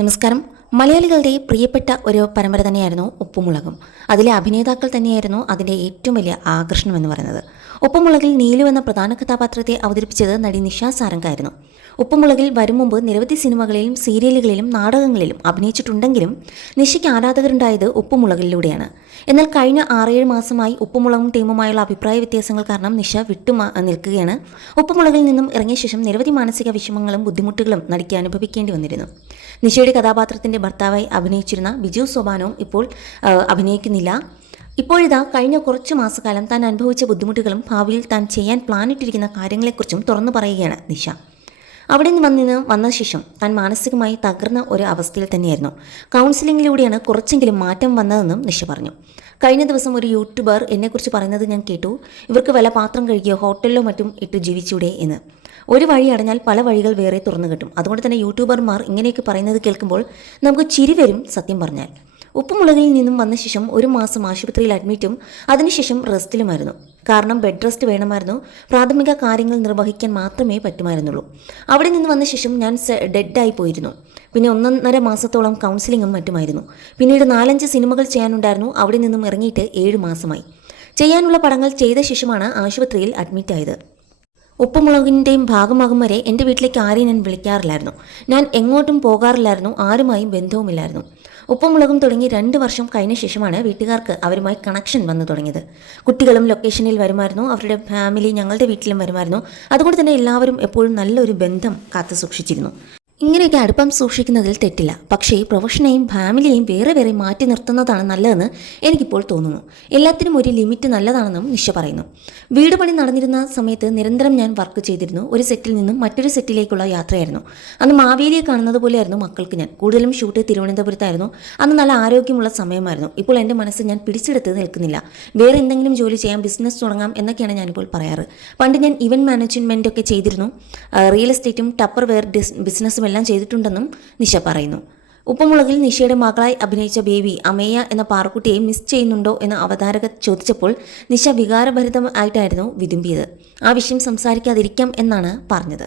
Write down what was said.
നമസ്കാരം. മലയാളികളുടെ പ്രിയപ്പെട്ട ഒരു പരമ്പര തന്നെയായിരുന്നു ഉപ്പുമുളകും. അതിലെ അഭിനേതാക്കൾ തന്നെയായിരുന്നു അതിൻ്റെ ഏറ്റവും വലിയ ആകർഷണം എന്ന് പറയുന്നത്. ഉപ്പുമുളകിൽ നീലു എന്ന പ്രധാന കഥാപാത്രത്തെ അവതരിപ്പിച്ചത് നടി നിഷ സാരംഗായിരുന്നു. ഉപ്പുമുളകിൽ വരും മുമ്പ് നിരവധി സിനിമകളിലും സീരിയലുകളിലും നാടകങ്ങളിലും അഭിനയിച്ചിട്ടുണ്ടെങ്കിലും നിഷയ്ക്ക് ആരാധകരുണ്ടായത് ഉപ്പുമുളകിലൂടെയാണ്. എന്നാൽ കഴിഞ്ഞ 6-7 മാസമായി ഉപ്പുമുളകും ടീമുമായുള്ള അഭിപ്രായ വ്യത്യാസങ്ങൾ കാരണം നിഷ നിൽക്കുകയാണ്. ഉപ്പുമുളകിൽ നിന്നും ഇറങ്ങിയ ശേഷം നിരവധി മാനസിക വിഷമങ്ങളും ബുദ്ധിമുട്ടുകളും നടിക്ക് അനുഭവിക്കേണ്ടി വന്നിരുന്നു. നിഷയുടെ കഥാപാത്രത്തിൻ്റെ ഭർത്താവായി അഭിനയിച്ചിരുന്ന ബിജു സോപാനവും ഇപ്പോൾ അഭിനയിക്കുന്നില്ല. ഇപ്പോഴിതാ കഴിഞ്ഞ കുറച്ച് മാസക്കാലം താൻ അനുഭവിച്ച ബുദ്ധിമുട്ടുകളും ഭാവിയിൽ താൻ ചെയ്യാൻ പ്ലാനിട്ടിരിക്കുന്ന കാര്യങ്ങളെക്കുറിച്ചും തുറന്നു പറയുകയാണ് നിഷ. അവിടെ നിന്ന് വന്ന ശേഷം താൻ മാനസികമായി തകർന്ന ഒരു അവസ്ഥയിൽ തന്നെയായിരുന്നു. കൗൺസിലിങ്ങിലൂടെയാണ് കുറച്ചെങ്കിലും മാറ്റം വന്നതെന്നും നിഷ പറഞ്ഞു. കഴിഞ്ഞ ദിവസം ഒരു യൂട്യൂബർ എന്നെക്കുറിച്ച് പറയുന്നത് ഞാൻ കേട്ടു. ഇവർക്ക് വല്ല പാത്രം കഴുകിയോ ഹോട്ടലിലോ മറ്റും ഇട്ട് ജീവിച്ചൂടെ എന്ന്. ഒരു വഴി അടഞ്ഞാൽ പല വഴികൾ വേറെ തുറന്നു കിട്ടും. അതുകൊണ്ട് തന്നെ യൂട്യൂബർമാർ ഇങ്ങനെയൊക്കെ പറയുന്നത് കേൾക്കുമ്പോൾ നമുക്ക് ചിരി വരും. സത്യം പറഞ്ഞാൽ ഉപ്പുമുളകിൽ നിന്നും വന്ന ശേഷം 1 മാസം ആശുപത്രിയിൽ അഡ്മിറ്റും അതിനുശേഷം റെസ്റ്റിലുമായിരുന്നു. കാരണം ബെഡ് റെസ്റ്റ് വേണമായിരുന്നു. പ്രാഥമിക കാര്യങ്ങൾ നിർവഹിക്കാൻ മാത്രമേ പറ്റുമായിരുന്നുള്ളൂ. അവിടെ നിന്ന് വന്ന ശേഷം ഞാൻ ഡെഡായി പോയിരുന്നു. പിന്നെ 1.5 മാസത്തോളം കൗൺസിലിങ്ങും മറ്റുമായിരുന്നു. പിന്നീട് 4-5 സിനിമകൾ ചെയ്യാനുണ്ടായിരുന്നു. അവിടെ നിന്നും ഇറങ്ങിയിട്ട് 7 മാസമായി. ചെയ്യാനുള്ള പടങ്ങൾ ചെയ്ത ശേഷമാണ് ആശുപത്രിയിൽ അഡ്മിറ്റായത്. ഉപ്പുമുളകിൻ്റെയും ഭാഗമാകും വരെ എൻ്റെ വീട്ടിലേക്ക് ആരെയും ഞാൻ വിളിക്കാറില്ലായിരുന്നു. ഞാൻ എങ്ങോട്ടും പോകാറില്ലായിരുന്നു. ആരുമായും ബന്ധവുമില്ലായിരുന്നു. ഉപ്പുമുളകും തുടങ്ങി 2 വർഷം കഴിഞ്ഞ ശേഷമാണ് വീട്ടുകാർക്ക് അവരുമായി കണക്ഷൻ വന്നു തുടങ്ങിയത്. കുട്ടികളും ലൊക്കേഷനിൽ വരുമായിരുന്നു. അവരുടെ ഫാമിലി ഞങ്ങളുടെ വീട്ടിലും വരുമായിരുന്നു. അതുകൊണ്ട് തന്നെ എല്ലാവരും എപ്പോഴും നല്ലൊരു ബന്ധം കാത്തു സൂക്ഷിച്ചിരുന്നു. ഇങ്ങനെയൊക്കെ അടുപ്പം സൂക്ഷിക്കുന്നതിൽ തെറ്റില്ല. പക്ഷേ പ്രൊഫഷനെയും ഫാമിലിയെയും വേറെ വേറെ മാറ്റി നിർത്തുന്നതാണ് നല്ലതെന്ന് എനിക്കിപ്പോൾ തോന്നുന്നു. എല്ലാത്തിനും ഒരു ലിമിറ്റ് നല്ലതാണെന്നും നിഷ പറയുന്നു. വീട് പണി നടന്നിരുന്ന സമയത്ത് നിരന്തരം ഞാൻ വർക്ക് ചെയ്തിരുന്നു. ഒരു സെറ്റിൽ നിന്നും മറ്റൊരു സെറ്റിലേക്കുള്ള യാത്രയായിരുന്നു. അന്ന് മാവേലിയെ കാണുന്നത് പോലെയായിരുന്നു മക്കൾക്ക് ഞാൻ. കൂടുതലും ഷൂട്ട് തിരുവനന്തപുരത്തായിരുന്നു. അന്ന് നല്ല ആരോഗ്യമുള്ള സമയമായിരുന്നു. ഇപ്പോൾ എൻ്റെ മനസ്സ് ഞാൻ പിടിച്ചെടുത്ത് നിൽക്കുന്നില്ല. വേറെ എന്തെങ്കിലും ജോലി ചെയ്യാം, ബിസിനസ് തുടങ്ങാം എന്നൊക്കെയാണ് ഞാനിപ്പോൾ പറയാറ്. പണ്ട് ഞാൻ ഇവൻറ്റ് മാനേജ്മെൻ്റ് ഒക്കെ ചെയ്തിരുന്നു. റിയൽ എസ്റ്റേറ്റും ടപ്പർ വെയർ ബിസിനസ്സും എല്ലാം ചെയ്തിട്ടുണ്ടെന്നും നിഷ പറയുന്നു. ഉപ്പുമുളകിൽ നിഷയുടെ മകളായി അഭിനയിച്ച ബേബി അമേയ എന്ന പാറക്കുട്ടിയെ മിസ് ചെയ്യുന്നുണ്ടോ എന്ന് അവതാരക ചോദിച്ചപ്പോൾ നിഷ വികാരഭരിതമായിട്ടായിരുന്നു വിതുമ്പിയത്. ആ വിഷയം സംസാരിക്കാതിരിക്കാം എന്നാണ് പറഞ്ഞത്.